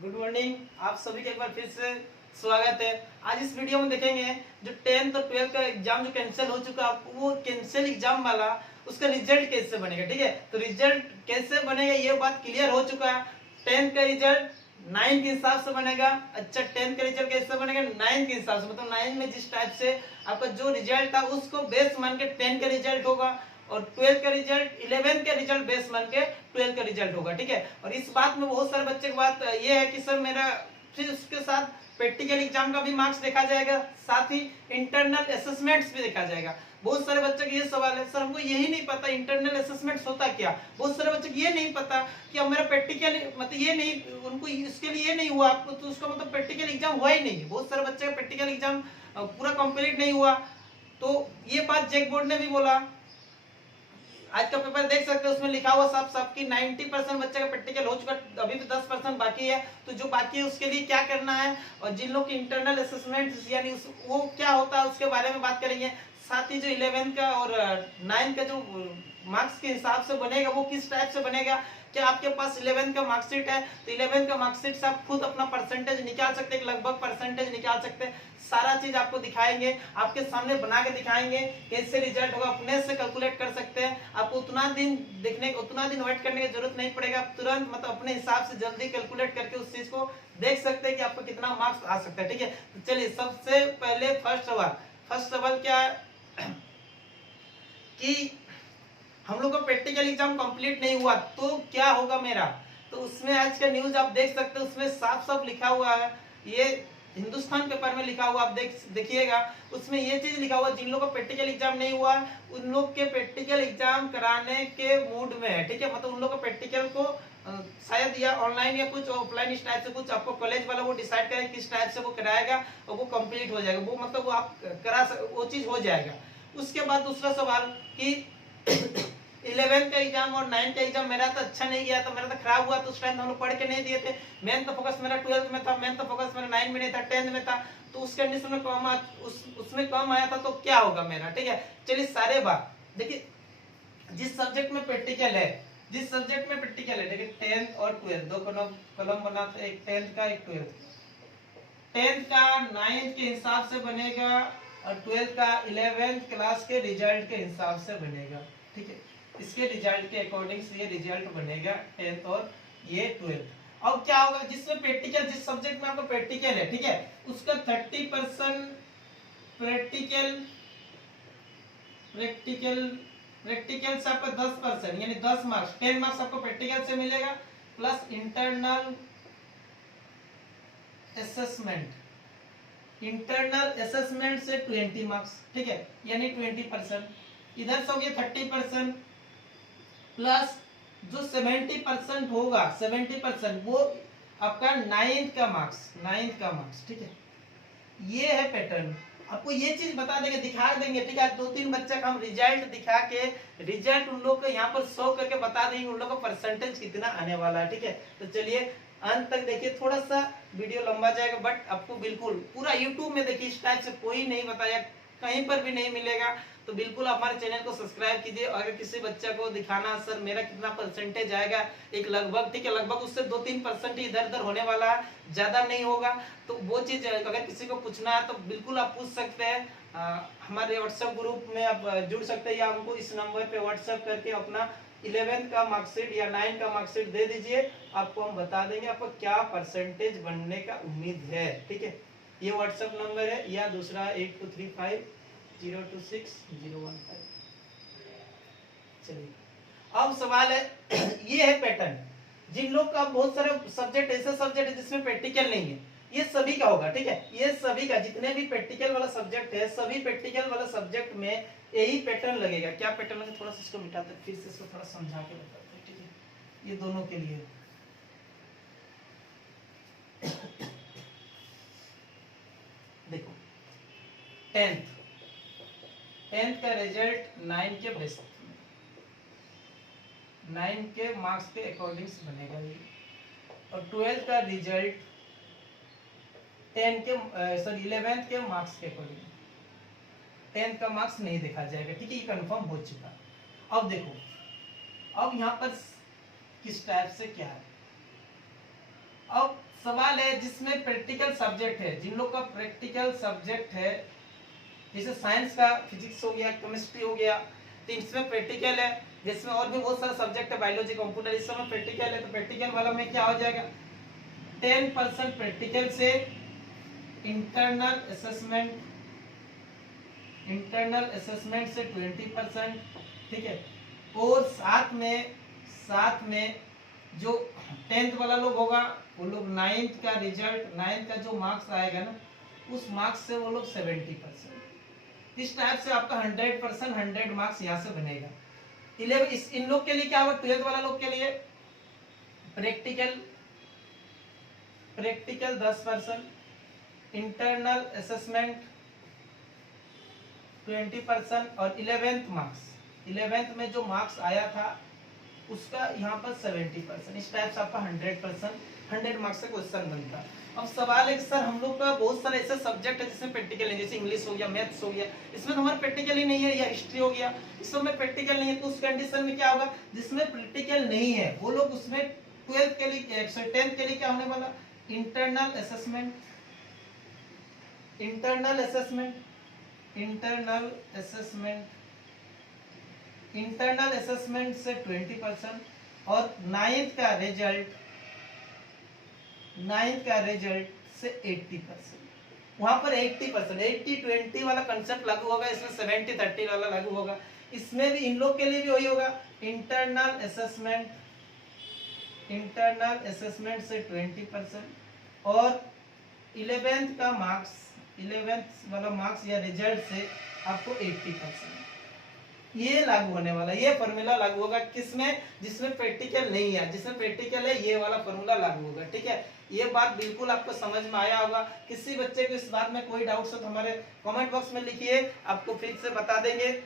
Good morning. आप सभी का एक बार फिर से स्वागत है। आज इस वीडियो में देखेंगे जो 10th और 12th का एग्जाम जो कैंसिल हो चुका, वो कैंसिल एग्जाम वाला उसका रिजल्ट कैसे बनेगा। ठीक है, तो रिजल्ट कैसे बनेगा ये बात क्लियर हो चुका है। 10th का रिजल्ट 9 के हिसाब से बनेगा। अच्छा, 10th का रिजल्ट कैसे बनेगा? 9 के हिसाब से, मतलब 9 में जिस टाइप से आपका जो रिजल्ट था उसको बेस मान के 10 का रिजल्ट होगा, और 12th का रिजल्ट 11th का रिजल्ट बेस मान के 12th का रिजल्ट होगा। ठीक है, और इस बात में बहुत सारे बच्चे की बात ये है कि सर मेरा फिर उसके साथ प्रैक्टिकल एग्जाम का भी मार्क्स देखा जाएगा, साथ ही इंटरनल असेसमेंट्स भी देखा जाएगा। बहुत सारे बच्चे का ये सवाल है, सर हमको यही नहीं पता इंटरनल असेसमेंट्स होता क्या। बहुत सारे बच्चे को ये नहीं पता कि अब मेरा प्रैक्टिकल मतलब ये नहीं, उनको इसके लिए ये नहीं हुआ आपको, तो उसका मतलब प्रैक्टिकल एग्जाम हुआ ही नहीं। बहुत सारे बच्चे का प्रैक्टिकल एग्जाम पूरा कंप्लीट नहीं हुआ। तो ये बात जैक बोर्ड ने भी बोला। आज का पेपर देख सकते हैं, उसमें लिखा हुआ साफ साफ कि 90% बच्चे का प्रैक्टिकल हो चुका, अभी भी 10% बाकी है। तो जो बाकी है उसके लिए क्या करना है, और जिन लोग की इंटरनल असेसमेंट यानी वो क्या होता है उसके बारे में बात करेंगे। साथ ही जो 11th का और 9th का जो मार्क्स के हिसाब से बनेगा वो किस टाइप से बनेगा। क्या आपके पास 11th का मार्कशीट है तो 11th का मार्कशीट से आप खुद अपना परसेंटेज निकाल सकते हैं, लगभग परसेंटेज निकाल सकते हैं। सारा चीज आपको दिखाएंगे, आपके सामने बना के दिखाएंगे कैसे रिजल्ट होगा, अपने से कैलकुलेट कर सकते हैं। आपको उतना दिन वेट करने की जरूरत नहीं पड़ेगा, तुरंत मतलब अपने हिसाब से जल्दी कैलकुलेट करके उस चीज को देख सकते हैं कि आपको कितना मार्क्स आ सकता है। ठीक है, तो चलिए सबसे पहले फर्स्ट सवाल क्या है कि हम लोग का प्रैक्टिकल एग्जाम कंप्लीट नहीं हुआ तो क्या होगा मेरा। तो उसमें आज का न्यूज आप देख सकते हो, उसमें साफ साफ लिखा हुआ है, ये हिंदुस्तान पेपर में लिखा हुआ, आप देखिएगा उसमें ये चीज लिखा हुआ, जिन लोगों का प्रैक्टिकल एग्जाम नहीं हुआ उन लोग के प्रैक्टिकल एग्जाम कराने के मूड में है। ठीक है, मतलब उन लोग का प्रैक्टिकल को शायद या ऑनलाइन या कुछ ऑफलाइन इस टाइप से कुछ आपको कॉलेज वाला वो डिसाइड करेगा किस टाइप से वो कराएगा, और वो कंप्लीट हो जाएगा, वो मतलब वो आप वो चीज हो जाएगा। उसके बाद दूसरा सवाल कि 11th का एग्जाम और 9th का एग्जाम मेरा तो अच्छा नहीं गया था, मेरा तो खराब हुआ, तो उस टाइम हम लोग पढ़ के नहीं दिए थे। मेन तो फोकस मेरा 12th में था, मेन तो फोकस मेरा 9 में नहीं था, 10th में था। तो उस कंडीशन में उसमें कम आया था तो क्या होगा मेरा। ठीक है, चलिए सारे बात देखिए, जिस सब्जेक्ट में प्रैक्टिकल है, देखिए 10th और 12th दो कॉलम बनाते, एक 10th का एक 12th। 10th का 9th के हिसाब से बनेगा, और 12th का 11th क्लास के रिजल्ट के हिसाब से बनेगा। ठीक है, इसके रिजल्ट के अकॉर्डिंग से ये रिजल्ट बनेगा 10th और ये 12th। अब क्या होगा, जिसमें प्रैक्टिकल, जिस सब्जेक्ट में आपका प्रैक्टिकल है, ठीक है, उसका 30% प्रैक्टिकल प्रैक्टिकल प्रैक्टिकल से आपका 10% यानी 10 मार्क्स, 10 मार्क्स आपको प्रैक्टिकल से मिलेगा, प्लस इंटरनल असेसमेंट से 20 मार्क्स। ठीक है, यानी 20%। इधर से हो गया 30%, प्लस जो 70% होगा, 70% वो आपका 9th का मार्क्स। ठीक है, ये है पैटर्न। आपको ये चीज बता देंगे, दिखा देंगे। ठीक है, 2-3 बच्चा का हम रिजल्ट दिखा के, रिजल्ट उन लोग को यहाँ पर शो करके बता देंगे उन लोग का परसेंटेज कितना आने वाला है। ठीक है, तो चलिए अंत तक देखिए, थोड़ा सा वीडियो लंबा जाएगा बट आपको बिल्कुल पूरा यूट्यूब में देखिए, इस टाइप से कोई नहीं बताया, कहीं पर भी नहीं मिलेगा। तो बिल्कुल हमारे चैनल को सब्सक्राइब कीजिए। अगर किसी बच्चा को दिखाना सर मेरा कितना परसेंटेज आएगा, एक लगभग, ठीक है, लगभग उससे 2-3% ही इधर उधर होने वाला है, ज्यादा नहीं होगा। तो वो चीज अगर किसी को पूछना है तो बिल्कुल आप पूछ सकते हैं। हमारे व्हाट्सएप ग्रुप में आप जुड़ सकते हैं, या हमको इस नंबर पे व्हाट्सएप करके अपना 11th का मार्कशीट या 9 का मार्कशीट दे दीजिए, आपको हम बता देंगे आपको क्या परसेंटेज बनने का उम्मीद है। ठीक है, ये व्हाट्सएप नंबर है, या दूसरा 8235026015। चलिए अब सवाल है ये है पैटर्न, जिन लोग का बहुत सारे सब्जेक्ट, ऐसे सब्जेक्ट है जिसमें प्रैक्टिकल नहीं है, ये सभी का होगा। ठीक है, ये सभी का, जितने भी प्रैक्टिकल वाला सब्जेक्ट है, सभी प्रैक्टिकल वाला सब्जेक्ट में यही पैटर्न लगेगा। क्या पैटर्न है, थोड़ा सा इसको मिटाते, फिर से इसको थोड़ा समझा के बताते हैं। ठीक है, ये दोनों के लिए देखो, 10th का रिजल्ट 9 के बेस, 9 के मार्क्स के अकॉर्डिंग बनेगा ये, और 12th का रिजल्ट 11th के मार्क्स के अकॉर्डिंग। 10th का मार्क्स नहीं देखा जाएगा। ठीक है, ये कंफर्म हो चुका। अब देखो, अब यहाँ पर किस टाइप से क्या है। अब सवाल है जिसमें प्रैक्टिकल सब्जेक्ट है, जिन लोग का प्रैक्टिकल सब्जेक्ट है, जैसे साइंस का फिजिक्स हो गया, केमिस्ट्री हो गया, तो इसमें प्रैक्टिकल है। जिसमें और भी बहुत सारे सब्जेक्ट है, बायोलॉजी, कंप्यूटर, इस सब में प्रैक्टिकल है। तो प्रैक्टिकल वाला में क्या हो जाएगा, 10% प्रैक्टिकल से इंटरनल असेसमेंट से 20%, ठीक है। और साथ में जो 10th वाला लोग होगा वो लोग 9th का रिजल्ट, 9th का जो मार्क्स आएगा ना, उस मार्क्स से वो लोग 70%। इस टाइप से आपका 100% 100 मार्क्स यहाँ से बनेगा। 11 इन लोग के लिए क्या होगा, 12th वाला लोग के लिए प्रैक्टिकल 10%, इंटरनल असेसमेंट 20% और 11th में जो मार्क्स आया था उसका यहाँ पर 70%। इस टाइप से आपका 100 मार्क्स का क्वेश्चन बनता है। अब सवाल है कि सर हम लोग का बहुत सारे ऐसे सब्जेक्ट है जिसमें प्रैक्टिकल है, जैसे इंग्लिश हो गया, मैथ्स हो गया, इसमें तो हमारा प्रैक्टिकल ही नहीं है, या हिस्ट्री हो गया, इसमें प्रैक्टिकल नहीं है। तो उस कंडीशन में क्या होगा, जिसमें प्रैक्टिकल नहीं है वो लोग उसमें 10th के लिए क्या होने वाला, इंटरनल असेसमेंट से 20% और 9th का रिजल्ट से 80%। वहां पर 80%, 80-20 वाला कंसेप्ट लागू होगा, इसमें 70-30 वाला लागू होगा। इसमें भी इन लोग के लिए भी वही होगा, इंटरनल असेसमेंट से 20% और 11th वाला मार्क्स या रिजल्ट से आपको 80%। ये लागू होने वाला, ये फॉर्मूला लागू होगा किसमें, जिसमें प्रैक्टिकल नहीं है। जिसमें प्रैक्टिकल है ये वाला फॉर्मूला लागू होगा, ठीक है। ये बात बिल्कुल आपको समझ में आया होगा। किसी बच्चे को इस बात में कोई डाउट हो तो हमारे कमेंट बॉक्स में लिखिए, आपको फिर से बता देंगे।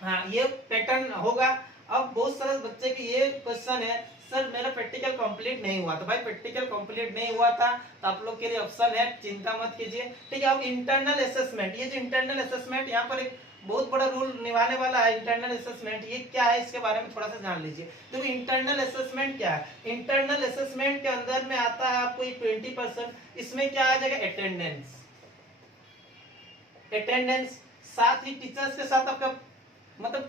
हाँ, ये पैटर्न होगा। अब बहुत सारे बच्चे की ये क्वेश्चन है, सर मेरा प्रैक्टिकल कंप्लीट नहीं हुआ। तो भाई प्रैक्टिकल कंप्लीट नहीं हुआ था तो आप लोग के लिए ऑप्शन है, चिंता मत कीजिए, ठीक है। अब इंटरनल असेसमेंट, ये जो इंटरनल असेसमेंट यहाँ पर एक बहुत बड़ा रोल निभाने वाला है। इंटरनल असेसमेंट ये क्या है, इसके बारे में थोड़ा सा जान लीजिए। तो इंटरनल असेसमेंट क्या है, इंटरनल असेसमेंट के अंदर में आता है आपको ये 20%। इसमें क्या आ जाएगा, अटेंडेंस, साथ ही टीचर्स के साथ आपका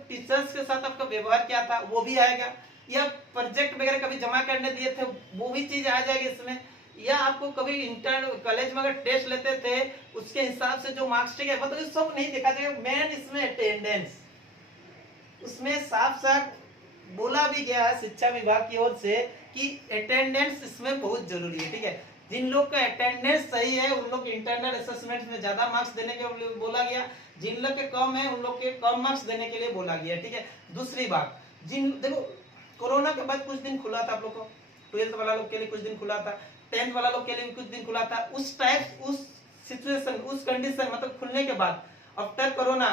टीचर्स के साथ आपका व्यवहार क्या था वो भी आएगा, या प्रोजेक्ट वगैरह कभी जमा करने दिए थे वो भी चीज आ जाएगी इसमें, या आपको कभी इंटर कॉलेज में अगर टेस्ट लेते थे उसके हिसाब से जो मार्क्स, ठीक है। मतलब ये सब नहीं देखा जाएगा। मेन इसमें अटेंडेंस, उसमें साफ साफ बोला भी गया है शिक्षा विभाग की ओर से कि अटेंडेंस इसमें बहुत जरूरी है, ठीक है। जिन लोग का अटेंडेंस सही है उन लोग इंटरनल असेसमेंट में ज्यादा मार्क्स देने के लिए बोला गया, जिन लोग के कम है उन लोग के कम मार्क्स देने के लिए बोला गया, ठीक है। दूसरी बात, देखो कोरोना के बाद कुछ दिन खुला था आप लोग को, 12th वाला लोग के लिए कुछ दिन खुला था, 10th वाला लोग के लिए भी कुछ दिन खुला था। उस टाइप, उस सिचुएशन, उस कंडीशन, मतलब खुलने के बाद, आफ्टर कोरोना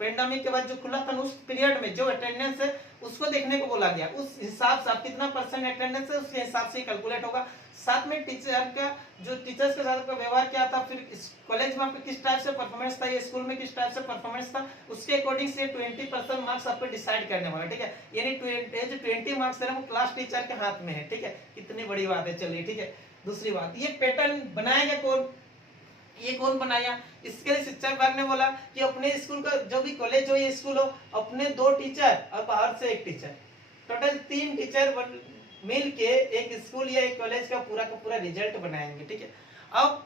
पेंडेमिक के बाद जो खुला था उस पीरियड में जो अटेंडेंस है उसको देखने को बोला गया। उस हिसाब से आप कितना परसेंट अटेंडेंस है उसके हिसाब से कैलकुलेट होगा। साथ में टीचर का जो टीचर्स के साथ का व्यवहार क्या था, फिर कॉलेज में आपका किस टाइप से परफॉर्मेंस था, ये स्कूल में किस टाइप से परफॉर्मेंस था, उसके अकॉर्डिंग से 20% मार्क्स आपको डिसाइड करने वाला, ठीक है। यानी 20 मार्क्स है वो क्लास टीचर के हाथ में है, ठीक है। कितनी बड़ी बात है, चलिए ठीक है। दूसरी बात, ये पैटर्न बनाएगा कौन, ये कौन बनाया, इसके लिए शिक्षा विभाग ने बोला कि अपने स्कूल का जो भी कॉलेज हो या स्कूल हो, अपने 2 टीचर और बाहर से 1 टीचर, टोटल 3 टीचर मिल के एक स्कूल या एक कॉलेज का पूरा रिजल्ट बनाएंगे, ठीक है। अब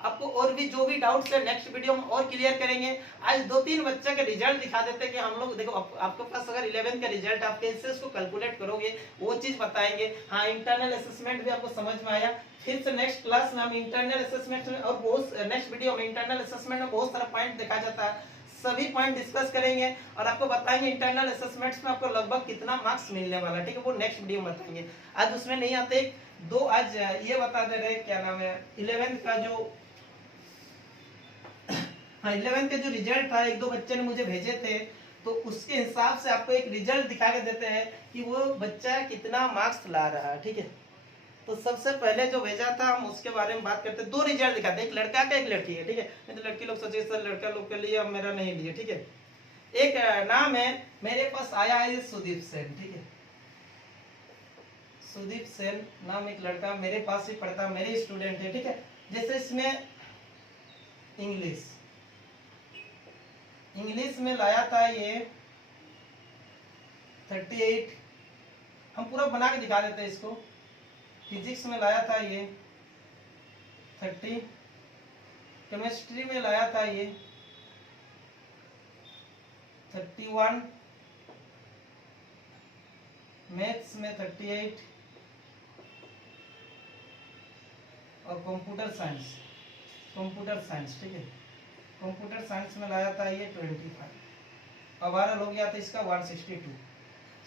आपको और भी जो भी डाउट्स है नेक्स्ट वीडियो में और क्लियर करेंगे। आज 2-3 बच्चे का रिजल्ट दिखा देते हैं कि हम लोग देखो आपके पास अगर 11th का रिजल्ट आप कैसे उसको कैलकुलेट करोगे वो चीज बताएंगे। हाँ, इंटरनल असेसमेंट भी आपको समझ में आया। फिर से नेक्स्ट क्लास में हम इंटरनल असेसमेंट में और बहुत नेक्स्ट वीडियो में इंटरनल असेसमेंट में बहुत सारा पॉइंट देखा जाता है, सभी पॉइंट डिस्कस करेंगे और आपको बताएंगे इंटरनल असेसमेंट्स में आपको लगभग कितना मार्क्स मिलने वाला, ठीक है। वो नेक्स्ट वीडियो में बताएंगे। आज उसमें नहीं आते दो, आज ये बता दे रहे क्या नाम है 11th का जो 11th का जो रिजल्ट था, 1-2 बच्चे ने मुझे भेजे थे, तो उसके हिसाब से आपको एक रिजल्ट दिखा के देते हैं कि वो बच्चा कितना मार्क्स ला रहा है, ठीक है। तो सबसे पहले जो भेजा था हम उसके बारे में बात करते हैं। 2 रिजल्ट दिखाते हैं, एक लड़का का एक लड़की है, ठीक है। नहीं तो लड़की लोग सोचे सर लड़का लोग के लिए, अब मेरा नहीं लिए, ठीक है। एक नाम है, मेरे पास आया है सुदीप सेन, ठीक है। सुदीप सेन नाम एक लड़का मेरे पास ही पढ़ता, मेरे स्टूडेंट है, ठीक है। जैसे इसमें इंग्लिश में लाया था ये 38, हम पूरा बना के दिखा देते हैं इसको। फिजिक्स में लाया था ये 30, केमिस्ट्री में लाया था ये 31, मैथ्स में 38 और कंप्यूटर साइंस, ठीक है, कंप्यूटर साइंस में लाया था ये 25। ओवरऑल हो गया था इसका 162।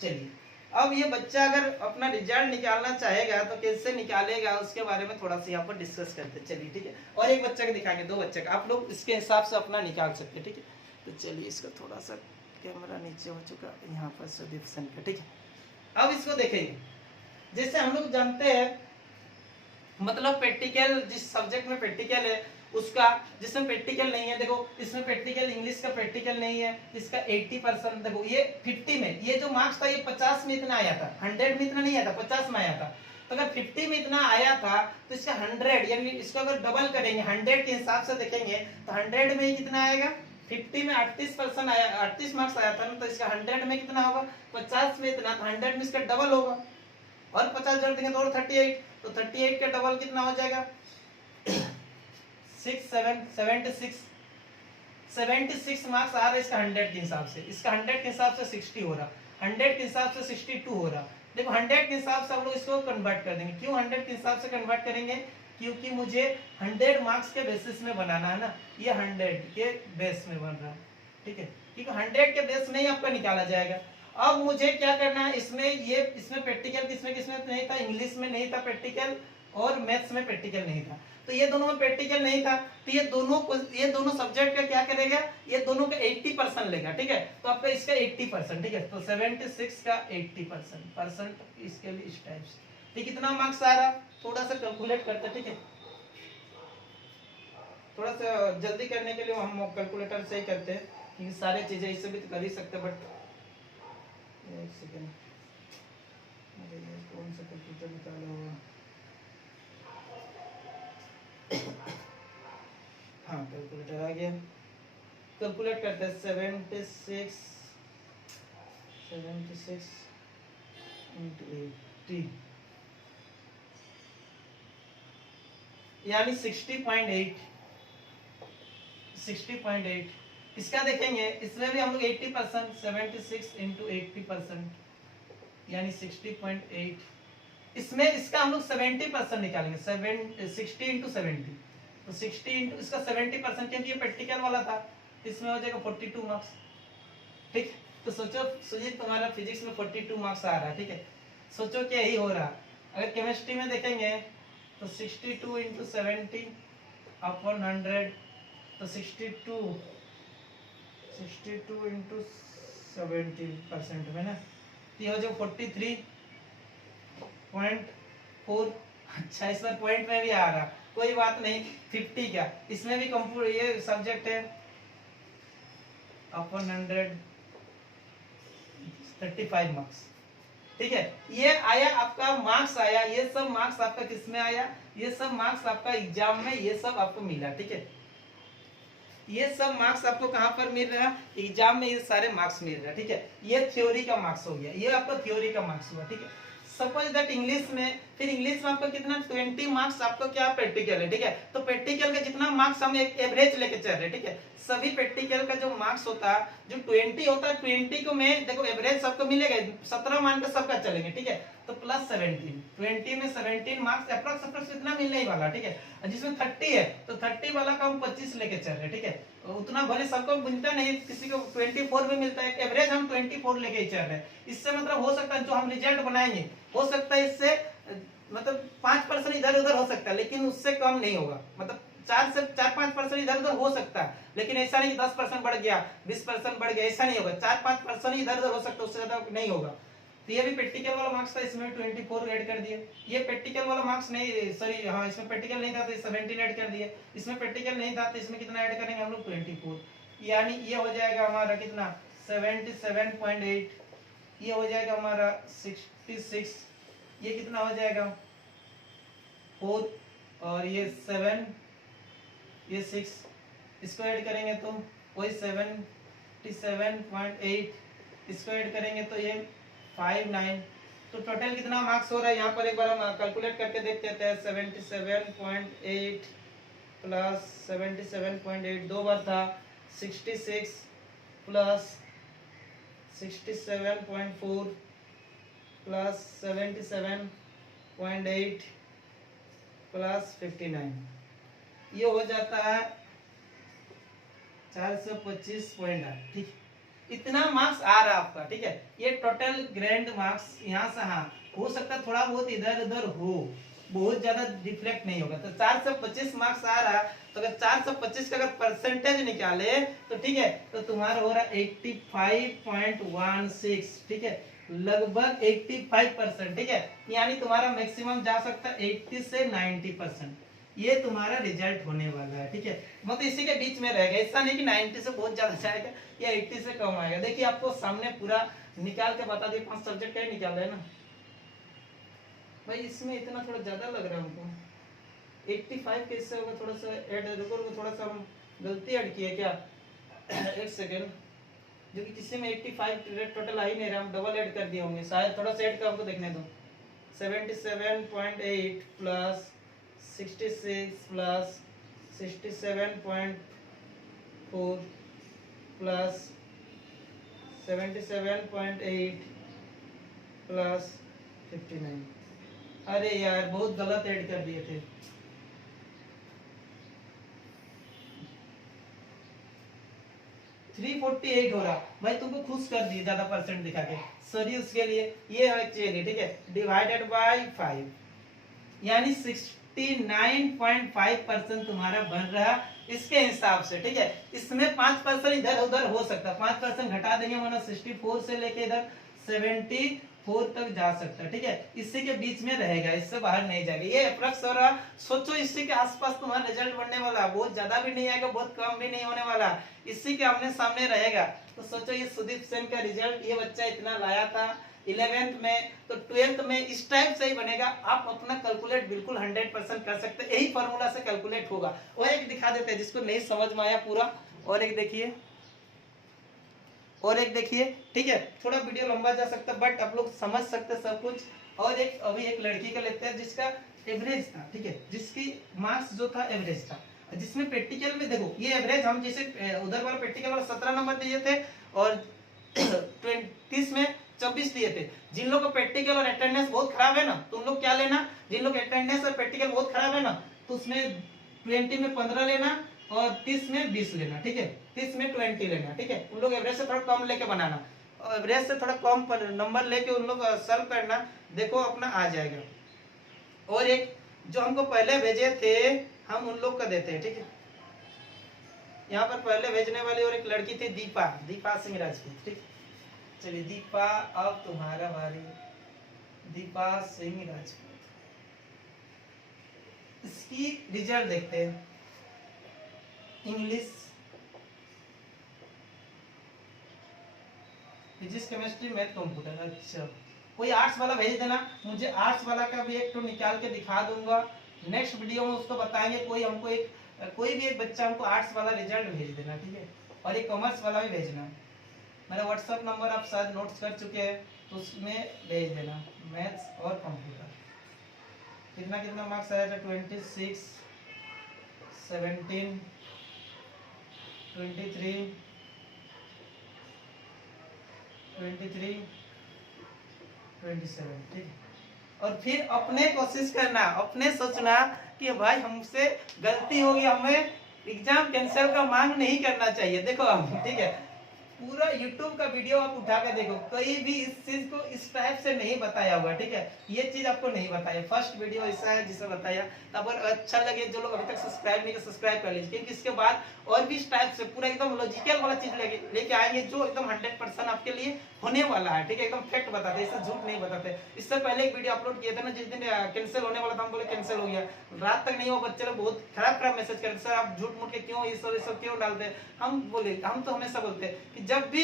चलिए अब ये बच्चा अगर अपना रिजल्ट निकालना चाहेगा तो कैसे निकालेगा उसके बारे में थोड़ा सा यहाँ पर डिस्कस करते हैं। चलिए ठीक है, और एक बच्चा का दिखाएंगे, 2 बच्चे का, आप लोग इसके हिसाब से अपना निकाल सकते हैं, ठीक है। तो चलिए इसका थोड़ा सा कैमरा नीचे हो चुका यहाँ पर सुदीप सेन का, ठीक है। अब इसको देखेंगे, जैसे हम लोग जानते हैं मतलब प्रैक्टिकल, जिस सब्जेक्ट में प्रैक्टिकल है उसका, जिसमें प्रैक्टिकल नहीं है, देखो इसमें प्रैक्टिकल, इंग्लिश का प्रैक्टिकल नहीं है, इसका 80%, देखो ये 50 में, ये जो मार्क्स था ये 50 में इतना आया था, 100 में इतना नहीं आया था, 50 में आया था। तो अगर 50 में इतना आया था तो इसका 100 यानी इसको अगर डबल करेंगे 100 के हिसाब से देखेंगे तो 100 में कितना आएगा, 50 में 38% आया, 38 मार्क्स आया था ना, तो इसका 100 में कितना होगा, 50 में इतना, तो 100 में इसका डबल होगा, और 50 जोड़ देंगे तो और 38, तो 38 का डबल कितना हो जाएगा 76 मार्क्स आ रहा है इसका 100 के हिसाब से, इसका 100 के हिसाब से 60 हो रहा, 100 के हिसाब से 62 हो रहा। देखो 100 के हिसाब से हम लोग इसको कन्वर्ट कर देंगे, क्यों 100 के हिसाब से कन्वर्ट करेंगे, क्योंकि मुझे 100 मार्क्स के बेसिस में बनाना है ना, ये 100 के बेस में बन रहा है, ठीक है, क्योंकि 100 के बेस में ही आपका निकाला जाएगा। अब मुझे क्या करना है, इसमें प्रैक्टिकल किसमें नहीं था, इंग्लिश में नहीं था प्रैक्टिकल, और मैथ्स में प्रैक्टिकल नहीं था, तो ये दोनों में प्रैक्टिकल नहीं था, तो ये दोनों सब्जेक्ट का क्या करेगा, ये दोनों का 80% लेगा, ठीक है। तो आपका इसका 80%, ठीक है, तो 76 का 80% इसके लिए इस टाइप से, ठीक, कितना मार्क्स आ रहा, थोड़ा सा कैलकुलेट करते, ठीक है, थोड़ा सा जल्दी करने के लिए हम कैलकुलेटर से ही करते हैं, क्योंकि सारी चीजें इससे भी तो कर ही सकते, बट एक सेकेंड, कौन सा कैलकुलेटर निकाला हुआ, हाँ कैलकुलेटर आ गया, कैलकुलेट करते हैं 76 into 80 यानी 60.8, इसका देखेंगे, इसमें भी हम लोग 80%, 76 into 80% यानी 60.8, इसमें इसका हम लोग 70% निकालेंगे, 60 into 70, तो 60 into इसका 70%, क्योंकि ये प्रैक्टिकल वाला था, इसमें हो जाएगा 42 मार्क्स, ठीक। तो सोचो सुजीत तुम्हारा फिजिक्स में 42 मार्क्स आ रहा है, ठीक है, सोचो क्या यही हो रहा। अगर केमिस्ट्री में देखेंगे तो 62 into 70 upon 100, तो 62 into 70% में ना, ये हो जाए 43.4, अच्छा इस बार पॉइंट में भी आ रहा, कोई बात नहीं, 50 का, इसमें भी कंप्यूटर ये सब्जेक्ट है, अपन 100 35 मार्क्स, ठीक है। ये आया आपका मार्क्स आया, ये सब मार्क्स आपका किसमें आया, ये सब मार्क्स आपका एग्जाम में ये सब आपको मिला, ठीक है, ये सब मार्क्स आपको कहां पर मिल रहा है, एग्जाम में ये सारे मार्क्स मिल रहा है, ठीक है। ये थ्योरी का मार्क्स हो गया, ये आपका थ्योरी का मार्क्स हुआ, ठीक है। सपोज दैट इंग्लिश में, फिर इंग्लिश में आपका कितना 20 मार्क्स आपका क्या प्रैक्टिकल है, ठीक है, तो प्रैक्टिकल का जितना मार्क्स हम एक एवरेज लेके चल रहे हैं, ठीक है, सभी प्रैक्टिकल का जो मार्क्स होता है, जो 20 होता है, 20 को मैं देखो एवरेज सबको मिलेगा, 17 मान के सबका चलेंगे, ठीक है, तो प्लस 17, 20 में 17 मार्क्स अप्रॉक्स इतना मिलने ही वाला, ठीक है, जिसमें 30 है तो 30 वाला का हम 25 लेके चल रहे हैं, ठीक है, उतना भले सबको मिलता नहीं, किसी को 24 भी मिलता है, एवरेज हम 24 लेके ही चल रहे हैं। इससे मतलब हो सकता है जो हम रिजल्ट बनाएंगे, हो सकता है इससे मतलब 5% इधर उधर हो सकता है, लेकिन उससे कम नहीं होगा, मतलब 4-5% इधर उधर हो सकता है, लेकिन ऐसा नहीं 10% बढ़ गया, 20% बढ़ गया, ऐसा नहीं होगा, 4-5% इधर उधर हो सकता है, उससे ज्यादा नहीं होगा। तो ये भी प्रैक्टिकल वाला मार्क्स था, इसमें 24 ऐड कर दिए, ये प्रैक्टिकल वाला मार्क्स नहीं, सॉरी हाँ इसमें प्रैक्टिकल नहीं था तो 17 ऐड कर दिए, इसमें प्रैक्टिकल नहीं था तो इसमें कितना ऐड करेंगे हम लोग 24, यानी ये हो जाएगा हमारा कितना 77.8, ये हो जाएगा हमारा 66 ये कितना हो जाएगा 4 और ये 7 ये 6, इसको ऐड करेंगे तो वही 77.8, इसको ऐड करेंगे तो ये 59। तो टोटल कितना मार्क्स हो रहा है यहाँ पर एक बार हम कैलकुलेट करके देख लेते हैं। 77.8 प्लस 77.8 दो बार था, 66 प्लस 67.4 प्लस 77.8 प्लस 59, ये हो जाता है 425.8। ठीक, इतना मार्क्स आ रहा है आपका। ठीक है, ये टोटल ग्रैंड मार्क्स यहाँ से, हाँ हो सकता है थोड़ा बहुत इधर उधर हो, बहुत ज्यादा रिफ्लेक्ट नहीं होगा। तो 425 मार्क्स आ रहा है, तो अगर 425 का अगर परसेंटेज निकाले तो ठीक है, तो तुम्हारा हो रहा है 85.16। ठीक है, लगभग 85%। ठीक है, यानी तुम्हारा मैक्सिमम जा सकता है 80 से 90%, ये तुम्हारा रिजल्ट होने वाला है। ठीक है, मतलब इसी के बीच में रहेगा, ऐसा नहीं कि 90 से बहुत ज्यादा जाएगा या 80 से कम आएगा। देखिए आपको सामने पूरा निकाल के बता दिए, 5 सब्जेक्ट का ही निकाला है ना भाई। इसमें इतना थोड़ा ज्यादा लग रहा है हमको, 85 कैसे होगा, थोड़ा सा ऐड, रुको थोड़ा सा हम गलती ऐड किए क्या, एक सेकेंड, जो कि किसी में 85 टोटल आ ही नहीं रहा, हम डबल ऐड कर दिए होंगे शायद, थोड़ा सा ऐड कर हमको देखने दो। 77.8 प्लस 66 प्लस 67.4 प्लस 77.8 प्लस 59। अरे यार बहुत गलत ऐड कर दिए थे। 348 हो रहा भाई, तुमको खुश कर दिए ज्यादा परसेंट दिखा के, सॉरी उसके लिए। ये एक्चुअली ठीक है, डिवाइडेड बाय 5 यानी 69.5% तुम्हारा बन रहा इसके हिसाब से। ठीक है, इसमें 5% इधर उधर हो सकता है, 5% घटा देंगे, मतलब 64 से लेके इधर 74 तक जा सकता है। ठीक है, इसी के बीच में रहेगा, इससे बाहर नहीं जाएगा, ये अप्रॉक्स हो रहा। सोचो इसी के आसपास तुम्हारा रिजल्ट बनने वाला, बहुत ज्यादा भी नहीं आएगा, बहुत कम भी नहीं होने वाला, इसी के आमने सामने रहेगा। तो सोचो ये सुदीप सेन का रिजल्ट, ये बच्चा इतना लाया था 11th में, तो 12th में इस टाइप से ही बनेगा। आप अपना कैलकुलेट बिल्कुल 100% कर सकते हैं, यही फॉर्मूला से कैलकुलेट होगा। और एक दिखा देते हैं जिसको नहीं समझ में आया पूरा, और एक देखिए, और एक देखिए। ठीक है, थोड़ा वीडियो लंबा जा सकता है बट आप लोग समझ सकते हैं सब कुछ। और एक अभी एक लड़की का लेते हैं जिसका एवरेज था। ठीक है, जिसकी मार्क्स जो था एवरेज था, जिसमें प्रैक्टिकल में देखो ये एवरेज, हम जैसे उधर वाला प्रैक्टिकल वाला 17 नंबर दिए थे और 30 में 24 दिए थे। जिन लोग का प्रैक्टिकल और अटेंडेंस बहुत खराब है ना, तो उन लोग क्या लेना, जिन लोग अटेंडेंस और प्रैक्टिकल बहुत खराब है ना, तो उसमें 20 में 15 लेना और 30 में 20 लेना। ठीक है, 30 में 20 लेना। ठीक है, उन लोग एवरेज से थोड़ा कम लेके बनाना, एवरेज से थोड़ा कम नंबर लेके उन लोग सॉल्व करना, देखो अपना आ जाएगा। और एक जो हमको पहले भेजे थे, हम उन लोग का देते हैं। ठीक है, यहाँ पर पहले भेजने वाली और एक लड़की थी दीपा सिंह राजपूत। ठीक, चलिए दीपा, अब तुम्हारा बारी। दीपा सिंह राजपूत, इसकी रिजल्ट देखते हैं। English, physics, chemistry, math, computer. अच्छा, कोई आर्ट्स वाला भेज देना, मुझे आर्ट्स वाला का भी एक तो निकाल के दिखा दूंगा, नेक्स्ट वीडियो में उसको बताएंगे। कोई हमको एक, कोई भी एक बच्चा हमको आर्ट्स वाला रिजल्ट भेज देना। ठीक है, और एक कॉमर्स वाला भी भेजना। मेरा व्हाट्सएप नंबर आप शायद नोट्स कर चुके हैं, तो उसमें भेज देना। मैथ्स और कंप्यूटर कितना कितना मार्क्स आया था, 26, 17, 23, 27। ठीक है, और फिर अपने कोशिश करना, अपने सोचना कि भाई हमसे गलती होगी, हमें एग्जाम कैंसिल का मांग नहीं करना चाहिए। देखो हम, ठीक है, पूरा YouTube का वीडियो आप उठा के देखो, कहीं भी इस चीज को इस टाइप से नहीं बताया हुआ। ठीक है, ये चीज आपको नहीं बताया, फर्स्ट वीडियो ऐसा है जिसे बताया। तब अगर अच्छा लगे, जो लोग अभी तक सब्सक्राइब नहीं किए सब्सक्राइब कर लीजिए, क्योंकि इसके बाद और भी इस टाइप से पूरा एकदम लॉजिकल वाला चीज लेके आएंगे, जो एकदम 100% आपके लिए होने वाला है। ठीक है, एकदम फैक्ट बताते, ऐसा झूठ नहीं बताते। इससे पहले एक वीडियो अपलोड किया था ना, जिस दिन कैंसिल होने वाला था, हम बोले कैंसिल हो गया, रात तक नहीं हुआ, बच्चे लोग बहुत खराब मैसेज करते, सर आप झूठ मूठ के क्यों ये सब क्यों डालते। हम बोले, हम तो हमेशा बोलते हैं कि जब भी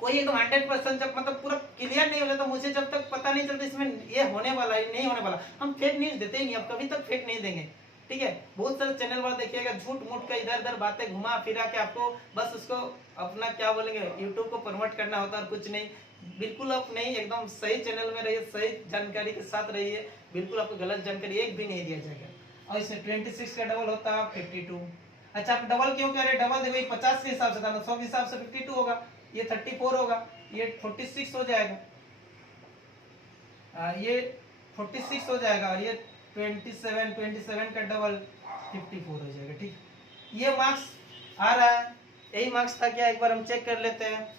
कोई एकदम 100% जब मतलब पूरा क्लियर नहीं हो जाता, मुझे जब तक पता नहीं चलता इसमें ये होने वाला है नहीं होने वाला, हम फेक न्यूज देते ही नहीं, अब कभी तक फेक नहीं देंगे। ठीक है, बहुत सारे चैनल वाले देखिएगा झूठ मूठ का इधर उधर बातें घुमा फिरा के आपको बस उसको अपना क्या बोलेंगे यूट्यूब को प्रमोट करना होता है और कुछ नहीं। बिल्कुल आप नहीं, एकदम सही चैनल में रहिए, सही जानकारी के साथ रहिए, बिल्कुल आपको गलत जानकारी एक भी नहीं दिया जाएगा। और इसमें 26 का डबल होता है 52। अच्छा, आप डबल क्यों कह रहे हैं? डबल देखो 50 के हिसाब से था ना, 100 के हिसाब से 52 होगा, ये 34 होगा, ये 46 हो जाएगा, ये 46 हो जाएगा, और ये 27 का डबल 54 हो जाएगा। ठीक, ये मार्क्स आ रहा है, यही मार्क्स था क्या? एक बार हम चेक कर लेते हैं।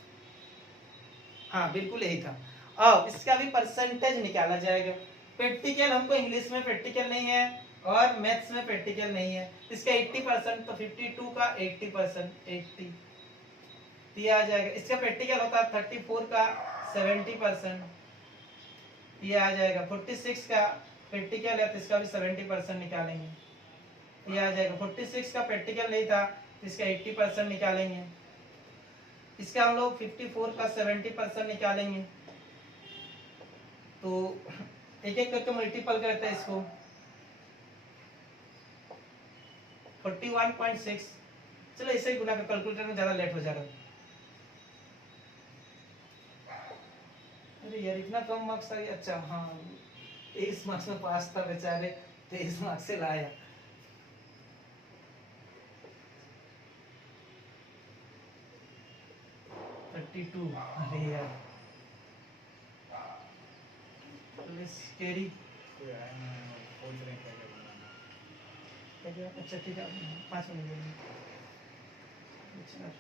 हाँ बिल्कुल यही था। अब इसका भी परसेंटेज निकाला जाएगा। प्रैक्टिकल हमको इंग्लिश में प्रैक्टिकल नहीं है और मैथ्स में प्रैक्टिकल नहीं है, इसका 80%, तो 52 का 80%, 80 ये आ जाएगा। इसका प्रैक्टिकल होता है 34 का 70%, ये आ जाएगा। 46 का प्रैक्टिकल है तो इसका भी 70% निकालेंगे, ये आ जाएगा। 46 का प्रैक्टिकल नहीं था तो इसका 80% निकालेंगे। इसका हम लोग 54 का 70% निकालेंगे, तो एक एक करके मल्टीपल करते हैं इसको। 41.6, चलो इसे गुना कर, कैलकुलेटर में ज्यादा लेट हो जा रहा है। अरे यार इतना कम मार्क्स आ गया। अच्छा हाँ, 23 मार्क्स में पास था बेचारे, 23 मार्क्स से लाया। अरे यार कैरी। अच्छा ठीक है, 5 मिनट। अच्छा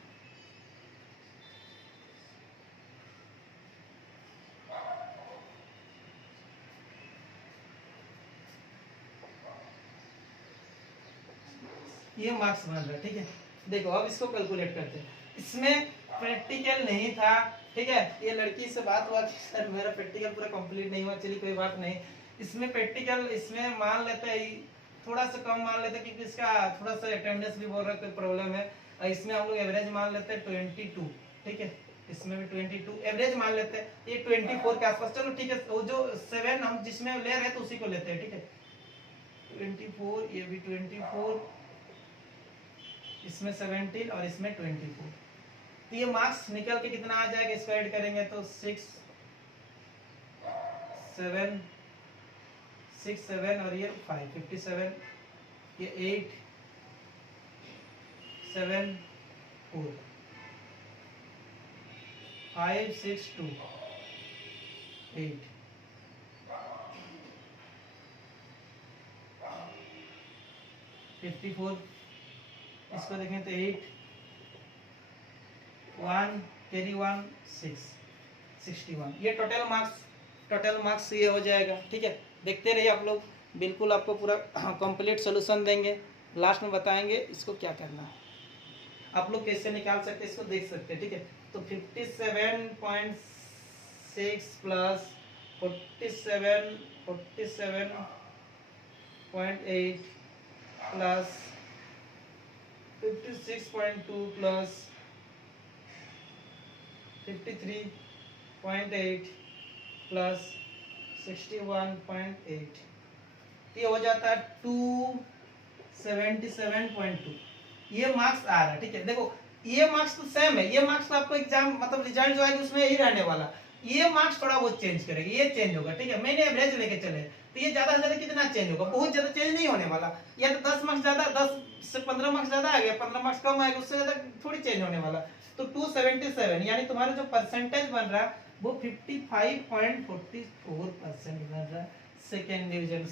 ये मार्क्स बन रहा है। ठीक है, देखो अब इसको कैलकुलेट करते हैं। इसमें प्रैक्टिकल नहीं था, ठीक है, ये लड़की से बात हुआ कि सर मेरा प्रैक्टिकल पूरा कंप्लीट नहीं हुआ, चलिए कोई बात नहीं। इसमें प्रैक्टिकल इसमें मान लेते हैं थोड़ा सा कम मान लेते हैं, क्योंकि इसका थोड़ा सा अटेंडेंस भी बोल रहा है कोई प्रॉब्लम है। इसमें हम लोग एवरेज मान लेते हैं 22, ठीक है, इसमें भी 22 एवरेज मान लेते हैं, ये 24 के आसपास। चलो ठीक है, वो जो 7 हम जिसमें ले रहे हैं तो उसी को लेते हैं। ठीक है, 24, ये भी 24, इसमें 17 और इसमें 24, तो ये मार्क्स निकल के कितना आ जाएगा? इसको ऐड करेंगे तो 6 7 और ये 5, 57, ये 8 7 4 5 6 2 8 54, इसको देखें तो 8 1 कैरी 1 6 61, ये टोटल मार्क्स ये हो जाएगा। ठीक है, देखते रहिए आप लोग, बिल्कुल आपको पूरा कंप्लीट सोल्यूशन देंगे, लास्ट में बताएंगे इसको क्या करना है, आप लोग कैसे निकाल सकते हैं इसको देख सकते हैं। ठीक है, तो 57.6 प्लस 47.8 प्लस 56.2 प्लस 53.8 प्लस 61.8, ये हो जाता है 277.2, ये मार्क्स आ रहा है। ठीक है, देखो ये मार्क्स तो सेम है, ये मार्क्स तो आपको एग्जाम मतलब रिजल्ट जो आएगा उसमें यही रहने वाला, ये मार्क्स थोड़ा बहुत चेंज करेगा, ये चेंज होगा। ठीक है, मैंने एवरेज लेके चले तो ये ज्यादा से ज्यादा कितना चेंज होगा? बहुत ज्यादा चेंज नहीं होने वाला, या तो 10 मार्क्स ज्यादा, 10 से 15 मार्क्स ज्यादा आ गया, 15 मार्क्स कम आएगा, उससे ज्यादा थोड़ी चेंज होने वाला। तो 277 यानी तुम्हारा जो परसेंटेज बन रहा है वो 55.44% बन रहा है, सेकेंड डिवीजन।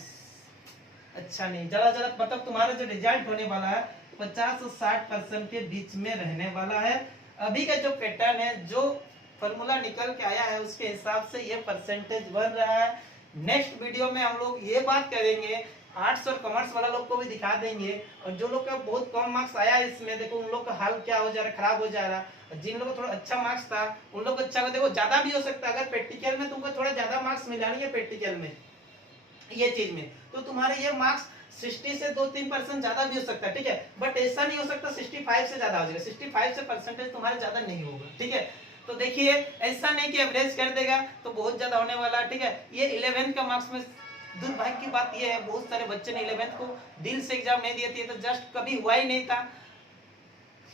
अच्छा नहीं, ज्यादा मतलब तुम्हारा जो रिजल्ट होने वाला है 50 और 60% के बीच में रहने वाला है। अभी का जो पैटर्न है, जो फॉर्मूला निकल के आया है उसके हिसाब से ये परसेंटेज बन रहा है। नेक्स्ट वीडियो में हम लोग ये बात करेंगे, आर्ट्स और कॉमर्स वाला लोग को भी दिखा देंगे, और जो लोग का बहुत कम मार्क्स आया है इसमें, देखो उन लोग का हाल क्या हो जा रहा है, खराब हो जा रहा है। जिन लोगों को थोड़ा अच्छा मार्क्स था उन लोग अच्छा हो, देखो ज्यादा भी हो सकता है, अगर प्रैक्टिकल में तुमको थोड़ा ज्यादा मार्क्स मिला नहीं है प्रैक्टिकल में ये चीज में, तो तुम्हारे ये मार्क्स 60 से 2-3% ज्यादा भी हो सकता है। ठीक है, बट ऐसा नहीं हो सकता 65 से ज्यादा हो जाएगा, 65 से परसेंटेज तुम्हारे ज्यादा नहीं होगा। ठीक है, तो देखिए ऐसा नहीं कि एवरेज कर देगा तो बहुत ज्यादा होने वाला, ठीक है। ये 11th का मार्क्स में दुर्भाग्य की बात ये है, बहुत सारे बच्चे ने 11th को दिल से एग्जाम नहीं दिए थे, तो जस्ट कभी हुआ ही नहीं था।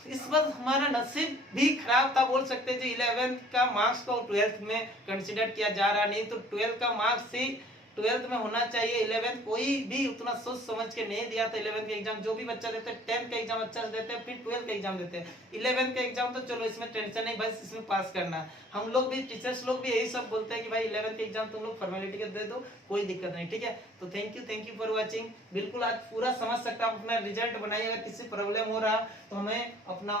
इस बार हमारा नसीब भी खराब था बोल सकते हैं, जो 11th का मार्क्स को 12th में कंसिडर किया जा रहा नहीं, तो 12th का मार्क्स ही 12th में होना चाहिए। 11th कोई भी उतना सोच समझ के नहीं दिया था। 11th का एग्जाम जो भी बच्चा देते हैं 10th का एग्जाम अच्छा से देते हैं, फिर 12th का एग्जाम देते हैं। 11th का एग्जाम तो चलो इसमें टेंशन नहीं, बस इसमें पास करना। हम लोग भी, टीचर्स लोग भी यही सब बोलते हैं कि भाई 11th का एग्जाम तुम लोग फॉर्मेलिटी के दे दो, कोई दिक्कत नहीं, ठीक है। तो थैंक यू फॉर वॉचिंग। बिल्कुल आज पूरा समझ सकता हूँ, अपना रिजल्ट बनाइए। अगर किसी प्रॉब्लम हो रहा तो हमें अपना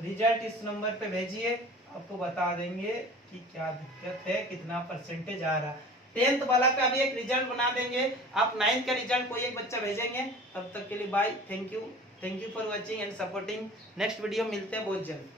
रिजल्ट इस नंबर पे भेजिए, आपको बता देंगे कि क्या दिक्कत है, कितना परसेंटेज आ रहा। 10th वाला का भी एक रिजल्ट बना देंगे, आप 9th का रिजल्ट कोई एक बच्चा भेजेंगे। तब तक के लिए bye, thank you for watching and supporting. Next video मिलते हैं बहुत जल्द।